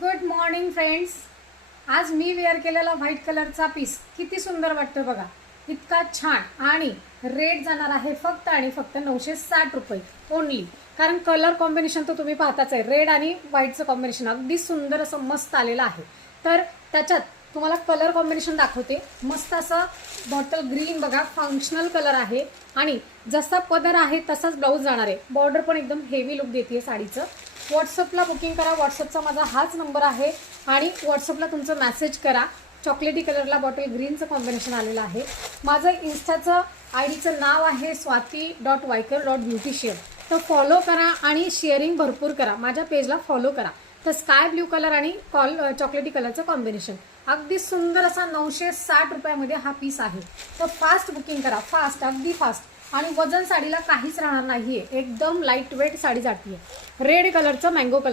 Good morning friends. आज मी wear केलेला white कलरचा पीस किती सुंदर वाटतो बघा. इतका छान आणि रेट जाणार आहे फक्त आणि फक्त 960 रुपये ओनली. कारण कलर कॉम्बिनेशन तर तुम्ही पाहताच आहे, रेड आणि व्हाईटचं कॉम्बिनेशन अगदी सुंदर असं मस्त आलेलं आहे. तर त्याच्यात तुम्हाला कलर कॉम्बिनेशन दाखवते. मस्त असं बॉटल ग्रीन बघा, फंक्शनल कलर आहे आणि जसा पदर आहे तसाच ब्लाऊज जाणार आहे. बॉर्डर पण एकदम हेवी लुक देते साडीचं. व्हॉट्सअपला बुकिंग करा. व्हॉट्सअपचा माझा हाच नंबर आहे आणि व्हॉट्सअपला तुमचं मेसेज करा. चॉकलेटी कलरला बॉटल ग्रीनचं कॉम्बिनेशन आलेलं आहे. माझं इन्स्टाचं आयडीचं नाव आहे swati.waikar.beautician. तर फॉलो करा आणि शेअरिंग भरपूर करा. माझ्या पेजला फॉलो करा. तर स्काय ब्ल्यू कलर आणि चॉकलेटी कलरचं कॉम्बिनेशन अगदी सुंदर असा 960 रुपयामध्ये हा पीस आहे. तर फास्ट बुकिंग करा, फास्ट, अगदी फास्ट. आणि वजन साडीला काहीच राहणार नाहीये. एकदम लाईट वेट साडी जातीये. रेड कलरचं मँगो कलर